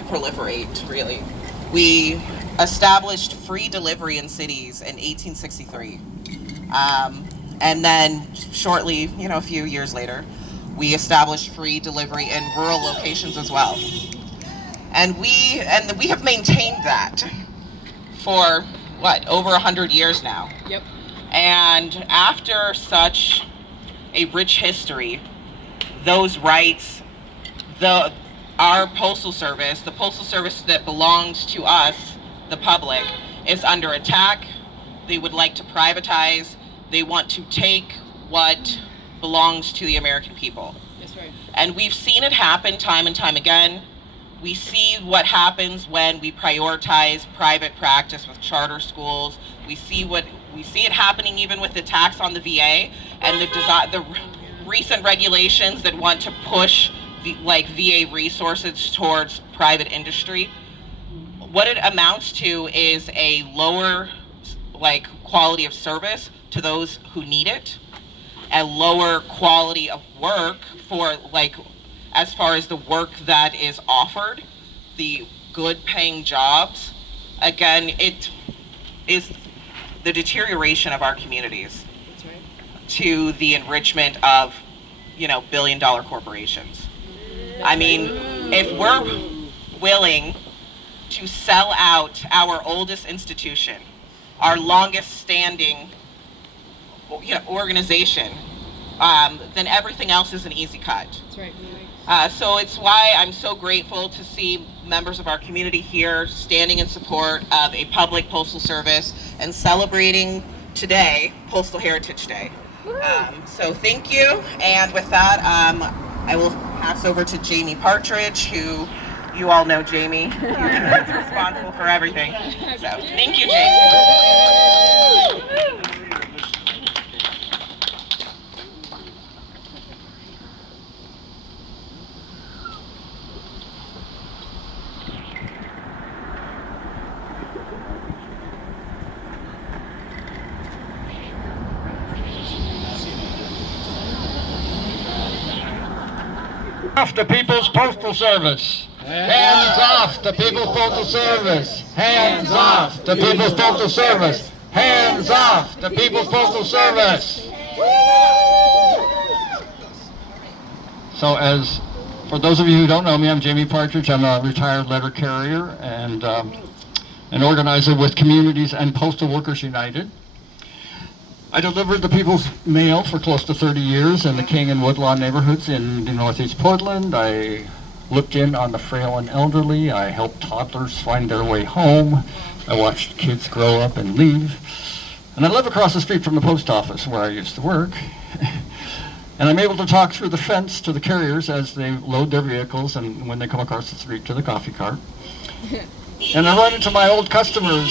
to proliferate, really. We established free delivery in cities in 1863. And then shortly, a few years later, we established free delivery in rural locations as well. And we have maintained that for over 100 years now. Yep. And after such a rich history, those rights, our postal service, the postal service that belongs to us, the public, is under attack. They would like to privatize. They want to take what belongs to the American people. That's right. And we've seen it happen time and time again. We see what happens when we prioritize private practice with charter schools. We see it happening even with the tax on the VA and the recent regulations that want to push VA resources towards private industry. What it amounts to is a lower quality of service to those who need it, a lower quality of work for as far as the work that is offered, the good paying jobs. Again, it is the deterioration of our communities. That's right. To the enrichment of, billion-dollar corporations. I mean, if we're willing to sell out our oldest institution, our longest standing organization, then everything else is an easy cut. That's right. So it's why I'm so grateful to see members of our community here standing in support of a public postal service and celebrating today, Postal Heritage Day. So thank you, and with that, I will pass over to Jamie Partridge, who you all know Jamie. He's responsible for everything. So thank you, Jamie. Off the People's Postal Service. Hands off the People's Postal Service. Hands off the People's Postal Service. Hands off the People's Postal Service. So for those of you who don't know me, I'm Jamie Partridge. I'm a retired letter carrier and an organizer with Communities and Postal Workers United. I delivered the people's mail for close to 30 years in the King and Woodlawn neighborhoods in Northeast Portland. I looked in on the frail and elderly. I helped toddlers find their way home. I watched kids grow up and leave. And I live across the street from the post office where I used to work. And I'm able to talk through the fence to the carriers as they load their vehicles and when they come across the street to the coffee cart. And I run into my old customers.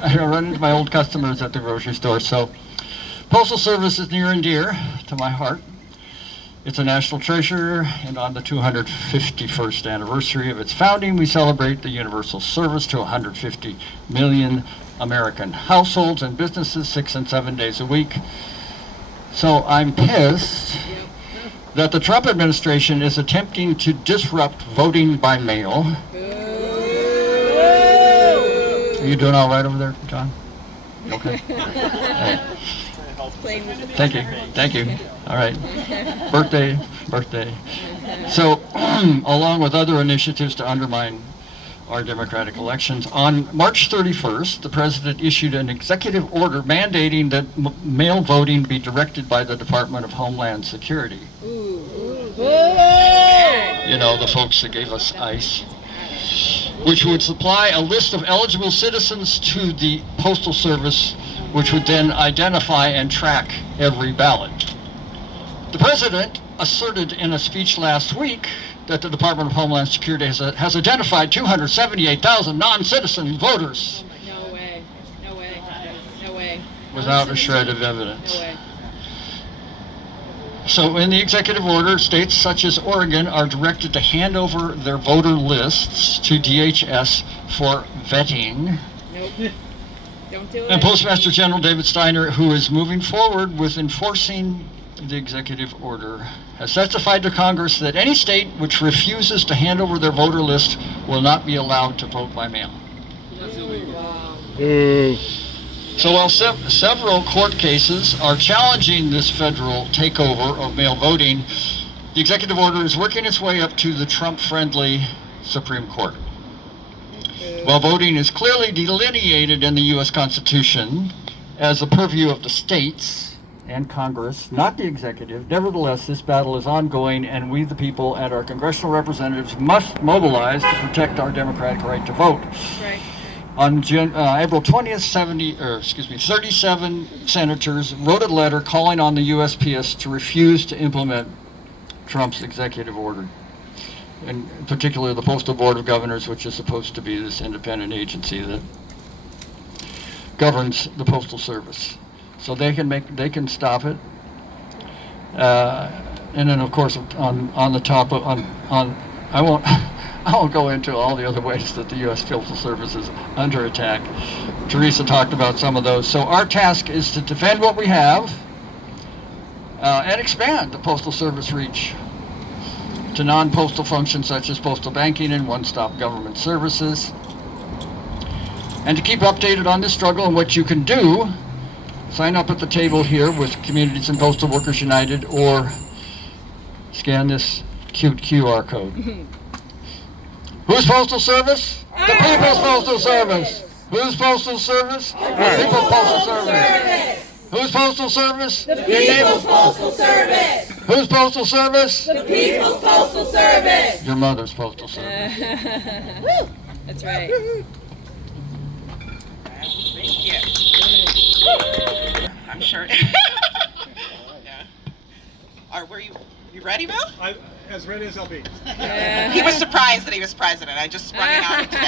I run into my old customers at the grocery store. So Postal Service is near and dear to my heart. It's a national treasure, and on the 251st anniversary of its founding, we celebrate the universal service to 150 million American households and businesses 6 and 7 days a week. So I'm pissed that the Trump administration is attempting to disrupt voting by mail. Are you doing all right over there, John? Okay. Hey. Thank you. All right. Birthday. So, along with other initiatives to undermine our democratic elections, on March 31st, the president issued an executive order mandating that mail voting be directed by the Department of Homeland Security. The folks that gave us ICE. Which would supply a list of eligible citizens to the Postal Service, which would then identify and track every ballot. The president asserted in a speech last week that the Department of Homeland Security has identified 278,000 non-citizen voters. No way. Without a shred of evidence. No way. So in the executive order, states such as Oregon are directed to hand over their voter lists to DHS for vetting. Nope. Don't do it. And Postmaster General David Steiner, who is moving forward with enforcing the executive order has specified to Congress that any state which refuses to hand over their voter list will not be allowed to vote by mail. So while several court cases are challenging this federal takeover of mail voting, the executive order is working its way up to the Trump-friendly Supreme Court. While voting is clearly delineated in the U.S. Constitution as the purview of the states and Congress, not the executive, nevertheless, this battle is ongoing, and we, the people, and our congressional representatives must mobilize to protect our democratic right to vote. Right. On April 20th, 37 senators wrote a letter calling on the USPS to refuse to implement Trump's executive order, and particularly the Postal Board of Governors, which is supposed to be this independent agency that governs the Postal Service. So they can stop it. And then of course on the top of I won't go into all the other ways that the U.S. Postal Service is under attack. Teresa talked about some of those. So our task is to defend what we have and expand the Postal Service reach to non-postal functions such as postal banking and one-stop government services. And to keep updated on this struggle and what you can do, sign up at the table here with Communities and Postal Workers United, or scan this cute QR code. Whose Postal Service? The People's Postal Service. Whose Postal Service? The People's Postal Service. Whose Postal Service? The People's Postal Service. Whose Postal Service? The People's Postal Service. Your mother's Postal Service. That's right. Thank you. I'm sure. Yeah. Were you ready, Bill? I'm as ready as I'll be. He was surprised that he was president. I just sprung it on him today.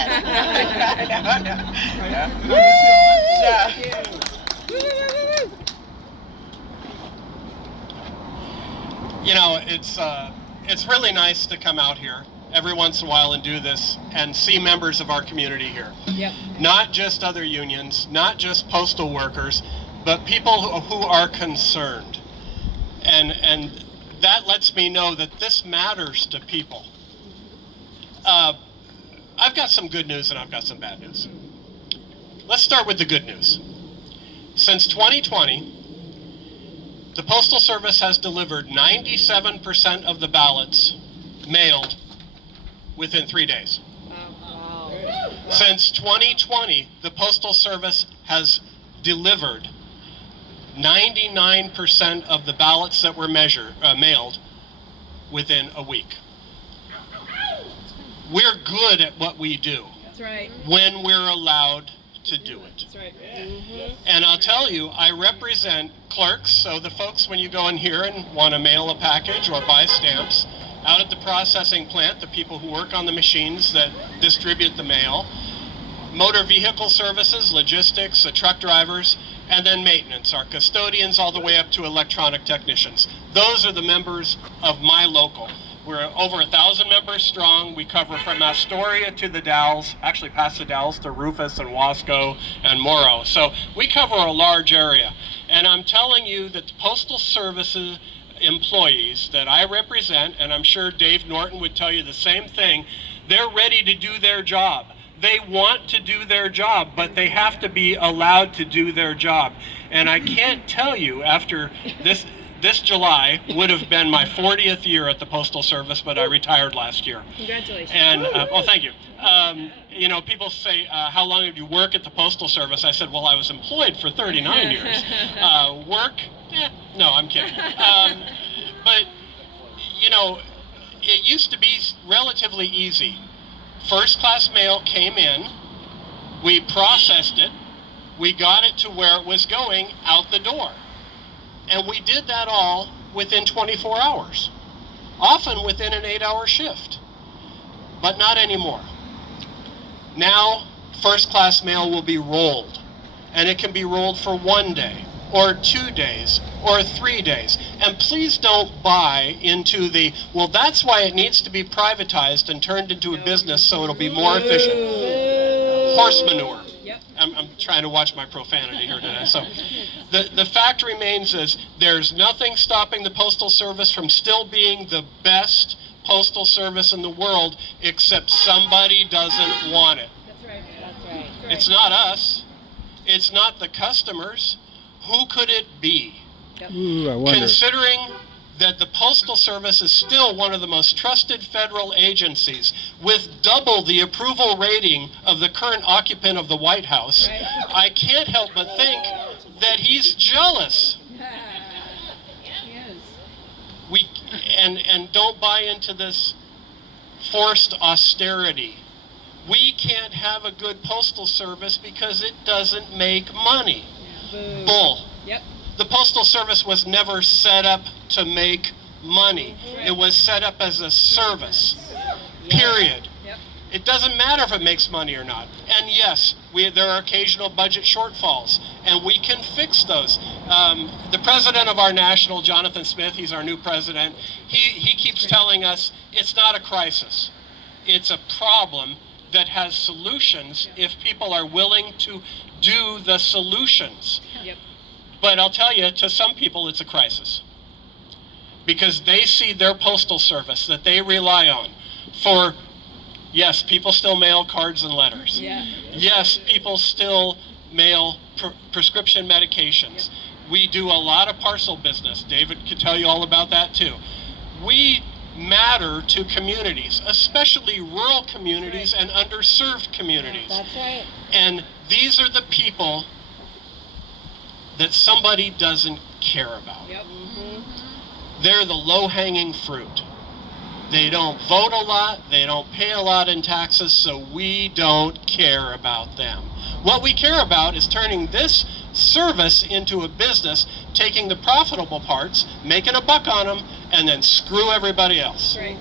Yeah. You know, it's really nice to come out here every once in a while and do this and see members of our community here. Yep. Not just other unions, not just postal workers, but people who are concerned. And that lets me know that this matters to people. I've got some good news and I've got some bad news. Let's start with the good news. Since 2020, the Postal Service has delivered 97% of the ballots mailed within 3 days. Wow. Since 2020, the Postal Service has delivered 99% of the ballots that were mailed within a week. We're good at what we do That's right. when we're allowed to do it. That's right. Mm-hmm. And I'll tell you, I represent clerks, so the folks when you go in here and want to mail a package or buy stamps, out at the processing plant, the people who work on the machines that distribute the mail, motor vehicle services, logistics, the truck drivers, and then maintenance, our custodians all the way up to electronic technicians. Those are the members of my local. We're over 1,000 members strong. We cover from Astoria to the Dalles, actually past the Dalles to Rufus and Wasco and Morrow. So we cover a large area. And I'm telling you that the Postal Services employees that I represent, and I'm sure Dave Norton would tell you the same thing, they're ready to do their job. They want to do their job, but they have to be allowed to do their job. And I can't tell you, after this July would have been my 40th year at the Postal Service, but I retired last year. Congratulations. And, oh, thank you. You know, people say, how long did you work at the Postal Service? I said, well, I was employed for 39 years. Work? No, I'm kidding. But, you know, it used to be relatively easy. First class mail came in, we processed it, we got it to where it was going out the door. And we did that all within 24 hours, often within an 8-hour shift, but not anymore. Now, first class mail will be rolled, and it can be rolled for 1 day, or 2 days, or 3 days. And please don't buy into the, well, that's why it needs to be privatized and turned into a business so it'll be more efficient. Horse manure. Yep. I'm trying to watch my profanity here today. So the fact remains is there's nothing stopping the Postal Service from still being the best postal service in the world, except somebody doesn't want it. That's right. That's right. It's not us. It's not the customers. Who could it be? Ooh, I wonder. Considering that the Postal Service is still one of the most trusted federal agencies with double the approval rating of the current occupant of the White House, I can't help but think that he's jealous. He is. And don't buy into this forced austerity. We can't have a good postal service because it doesn't make money. Boo. Bull. Yep. The Postal Service was never set up to make money. It was set up as a service. Period. Yep. It doesn't matter if it makes money or not. And yes, there are occasional budget shortfalls, and we can fix those. The president of our national, Jonathan Smith, he's our new president, he keeps telling us it's not a crisis. It's a problem that has solutions if people are willing to do the solutions. Yep. But I'll tell you, to some people, it's a crisis. Because they see their postal service that they rely on for, yes, people still mail cards and letters. Yeah. Yes, people still mail prescription medications. We do a lot of parcel business. David could tell you all about that too. We matter to communities, especially rural communities and underserved communities. That's right. And these are the people that somebody doesn't care about. Yep. They're the low-hanging fruit. They don't vote a lot, they don't pay a lot in taxes, so we don't care about them. What we care about is turning this service into a business, taking the profitable parts, making a buck on them, and then screw everybody else. Right.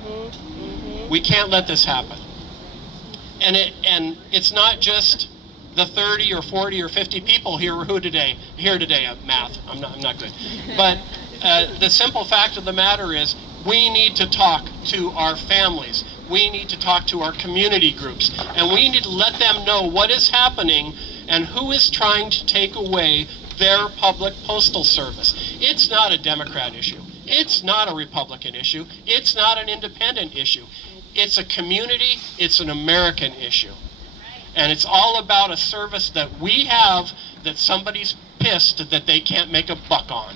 We can't let this happen. And it's not just the 30 or 40 or 50 people here today. Math, I'm not good. But the simple fact of the matter is we need to talk to our families. We need to talk to our community groups. And we need to let them know what is happening and who is trying to take away their public postal service. It's not a Democrat issue. It's not a Republican issue. It's not an independent issue. It's a community, it's an American issue. And it's all about a service that we have that somebody's pissed that they can't make a buck on.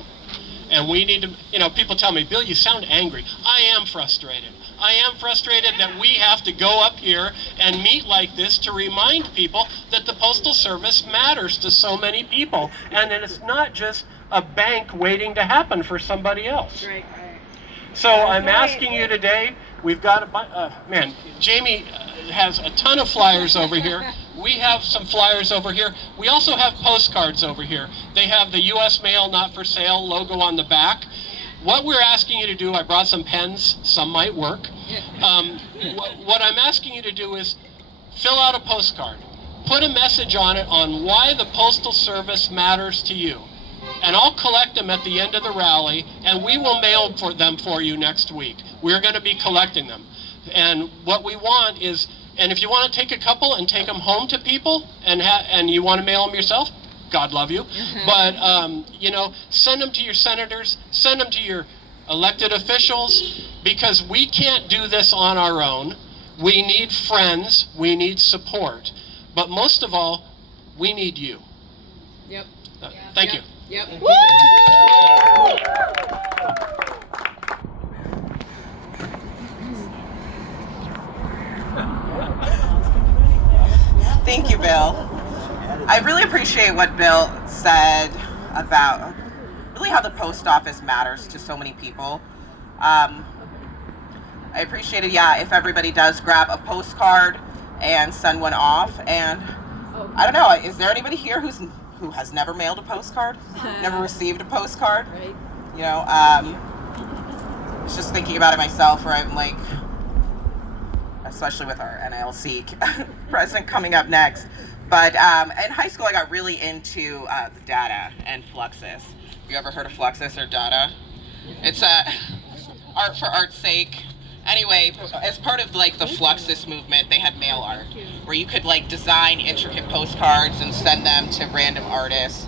And we need to, people tell me, Bill, you sound angry. I am frustrated. I am frustrated that we have to go up here and meet like this to remind people that the Postal Service matters to so many people. And that it's not just a bank waiting to happen for somebody else. Right. So I'm asking you today, we've got Jamie has a ton of flyers over here. We have some flyers over here. We also have postcards over here. They have the U.S. Mail Not for Sale logo on the back. What we're asking you to do, I brought some pens, some might work. What I'm asking you to do is fill out a postcard. Put a message on it on why the Postal Service matters to you. And I'll collect them at the end of the rally, and we will mail them for you next week. We're going to be collecting them. And what we want is, and if you want to take a couple and take them home to people, and you want to mail them yourself, God love you. But, send them to your senators, send them to your elected officials, because we can't do this on our own. We need friends, we need support. But most of all, we need you. Yep. Thank you. Yep. Thank you, Bill. I really appreciate what Bill said about really how the post office matters to so many people. I appreciate it, if everybody does grab a postcard and send one off. And I don't know, is there anybody here who has never mailed a postcard, never received a postcard? Right. I was just thinking about it myself, where I'm like, especially with our NLC president coming up next. But in high school, I got really into the data and Fluxus. You ever heard of Fluxus or data? It's art for art's sake. Anyway, as part of like the Fluxus movement, they had mail art where you could like design intricate postcards and send them to random artists.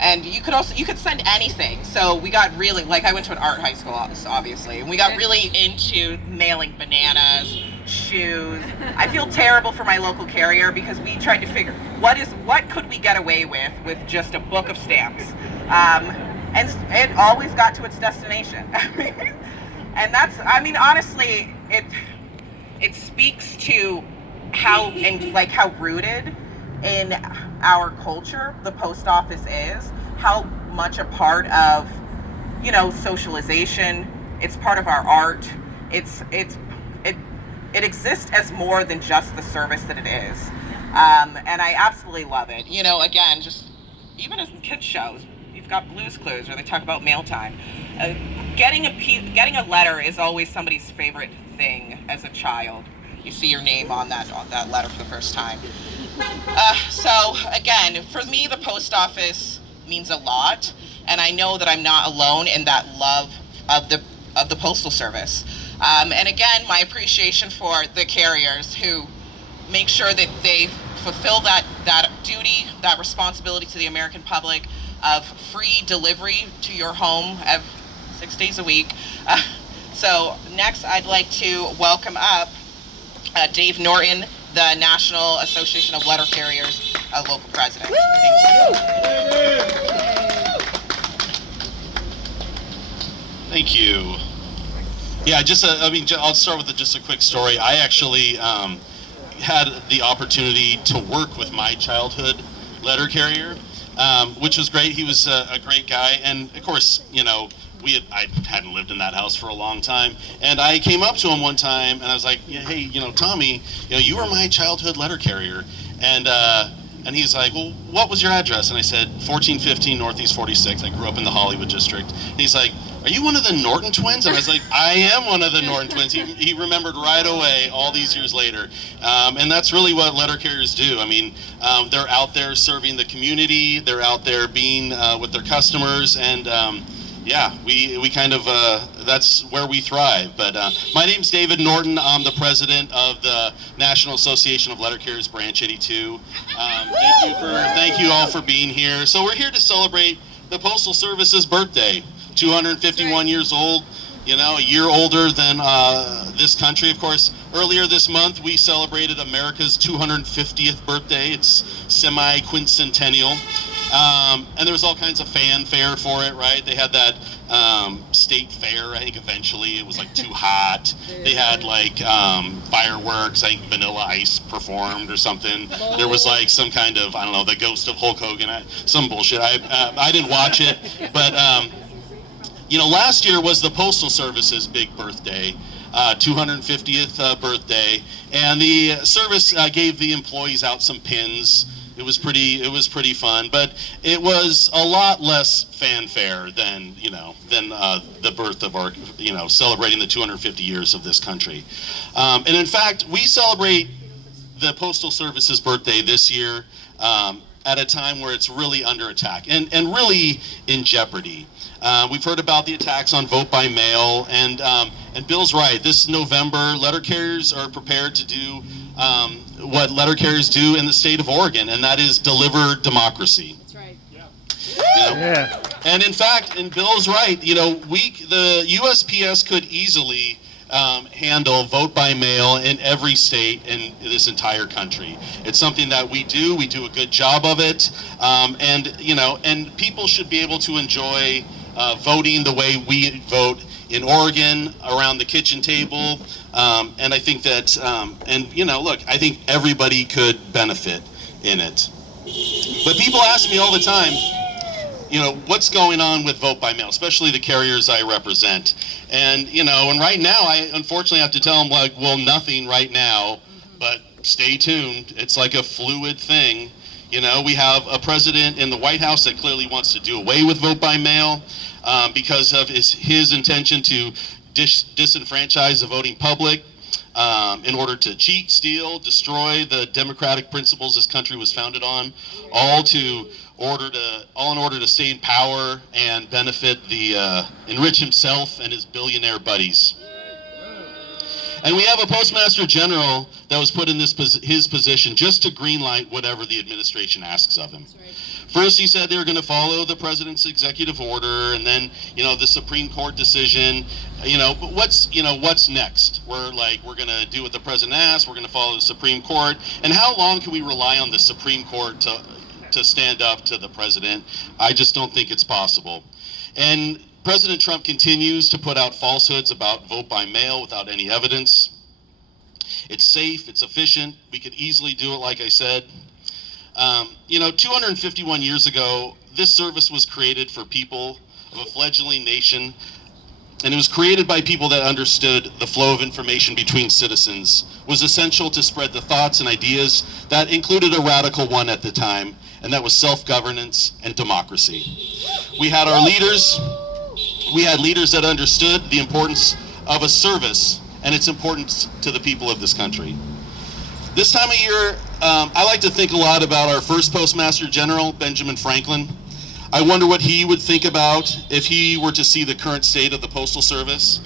And you could send anything. So we got really, like, I went to an art high school, obviously, and we got really into mailing bananas, shoes. I feel terrible for my local carrier because we tried to figure what could we get away with just a book of stamps, and it always got to its destination. And that's, I mean, honestly, it speaks to how rooted in our culture the post office is, how much a part of, socialization. It's part of our art. It exists as more than just the service that it is, and I absolutely love it. Again, just even as kids shows, you've got Blue's Clues where they talk about mail time. Getting a letter is always somebody's favorite thing as a child. You see your name on that letter for the first time. So again, for me, the post office means a lot, and I know that I'm not alone in that love of the postal service. And again, my appreciation for the carriers who make sure that they fulfill that duty, that responsibility to the American public of free delivery to your home 6 days a week. So next, I'd like to welcome up Dave Norton, the National Association of Letter Carriers local president. Thank you. Yeah, I'll start with just a quick story. I actually had the opportunity to work with my childhood letter carrier, which was great. He was a great guy, and of course, I hadn't lived in that house for a long time, and I came up to him one time and I was like, yeah, hey, Tommy, you were my childhood letter carrier, and he's like, well, what was your address? And I said 1415 Northeast 46. I grew up in the Hollywood district. And he's like, are you one of the Norton twins? And I was like, I am one of the Norton twins. He remembered right away all these years later. And that's really what letter carriers do. I mean, they're out there serving the community. They're out there being with their customers, and yeah, we kind of, that's where we thrive. But my name's David Norton. I'm the president of the National Association of Letter Carriers Branch 82. Thank you all for being here. So we're here to celebrate the Postal Service's birthday, 251 years old, a year older than this country. Of course, earlier this month we celebrated America's 250th birthday. It's semi-quincentennial. And there was all kinds of fanfare for it, right? They had that state fair. I think eventually it was like too hot. They had like fireworks. I think Vanilla Ice performed or something. There was like some kind of, I don't know, the ghost of Hulk Hogan, some bullshit. I didn't watch it, but last year was the Postal Service's big birthday. 250th birthday, and the service gave the employees out some pins. It was pretty fun, but it was a lot less fanfare than the birth of our, celebrating the 250 years of this country. And in fact, we celebrate the Postal Service's birthday this year at a time where it's really under attack and really in jeopardy. We've heard about the attacks on vote by mail, and Bill's right. This November, letter carriers are prepared to do what letter carriers do in the state of Oregon, and that is deliver democracy. That's right. Yeah. And in fact, and Bill's right, the USPS could easily handle vote by mail in every state in this entire country. It's something that we do a good job of it, and people should be able to enjoy voting the way we vote in Oregon around the kitchen table. And I think that, I think everybody could benefit in it. But people ask me all the time, what's going on with vote by mail, especially the carriers I represent. And, and right now, I unfortunately have to tell them, nothing right now, but stay tuned. It's like a fluid thing. We have a president in the White House that clearly wants to do away with vote by mail because of his intention to disenfranchise the voting public in order to cheat, steal, destroy the democratic principles this country was founded on, all in order to stay in power and benefit enrich himself and his billionaire buddies. And we have a Postmaster General that was put in his position just to greenlight whatever the administration asks of him. That's right. First, he said they were going to follow the president's executive order, and then, the Supreme Court decision. But what's next? We're going to do what the president asked. We're going to follow the Supreme Court. And how long can we rely on the Supreme Court to stand up to the president? I just don't think it's possible. And President Trump continues to put out falsehoods about vote by mail without any evidence. It's safe, it's efficient, we could easily do it, like I said. 251 years ago, this service was created for people of a fledgling nation, and it was created by people that understood the flow of information between citizens was essential to spread the thoughts and ideas that included a radical one at the time, and that was self-governance and democracy. We had leaders that understood the importance of a service and its importance to the people of this country. This time of year, I like to think a lot about our first Postmaster General, Benjamin Franklin. I wonder what he would think about if he were to see the current state of the Postal Service.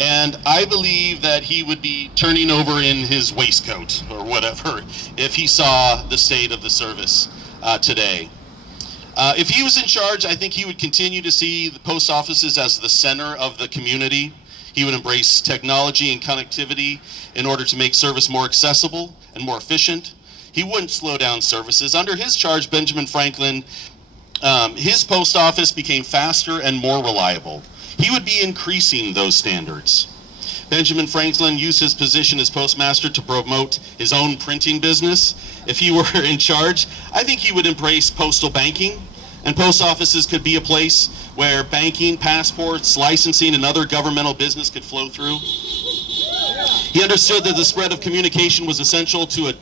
And I believe that he would be turning over in his waistcoat or whatever if he saw the state of the service today. If he was in charge, I think he would continue to see the post offices as the center of the community. He would embrace technology and connectivity in order to make service more accessible and more efficient. He wouldn't slow down services. Under his charge, Benjamin Franklin, his post office became faster and more reliable. He would be increasing those standards. Benjamin Franklin used his position as postmaster to promote his own printing business. If he were in charge, I think he would embrace postal banking, and post offices could be a place where banking, passports, licensing, and other governmental business could flow through. He understood that the spread of communication was essential to a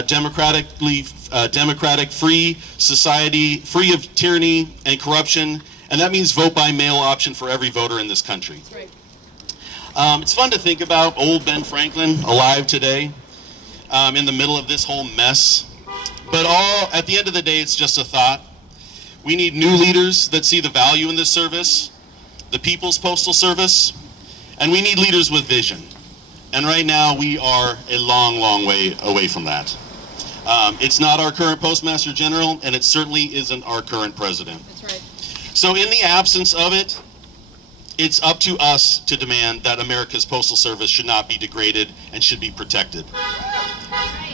democratic, free society, free of tyranny and corruption, and that means vote by mail option for every voter in this country. That's right. It's fun to think about old Ben Franklin alive today, in the middle of this whole mess. But at the end of the day, it's just a thought. We need new leaders that see the value in this service, the People's Postal Service, and we need leaders with vision. And right now, we are a long, long way away from that. It's not our current Postmaster General, and it certainly isn't our current president. That's right. So in the absence of it, it's up to us to demand that America's Postal Service should not be degraded and should be protected.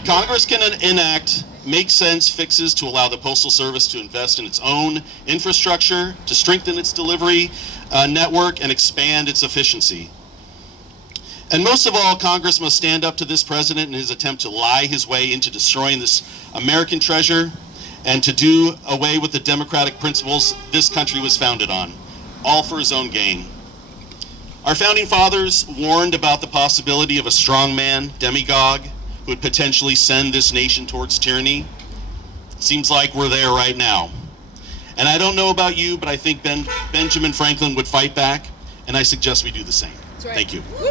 Congress can enact make sense fixes to allow the Postal Service to invest in its own infrastructure, to strengthen its delivery network, and expand its efficiency. And most of all, Congress must stand up to this president in his attempt to lie his way into destroying this American treasure and to do away with the democratic principles this country was founded on, all for his own gain. Our founding fathers warned about the possibility of a strongman demagogue who would potentially send this nation towards tyranny. Seems like we're there right now. And I don't know about you, but I think Benjamin Franklin would fight back, and I suggest we do the same. That's right. Thank you. Woo!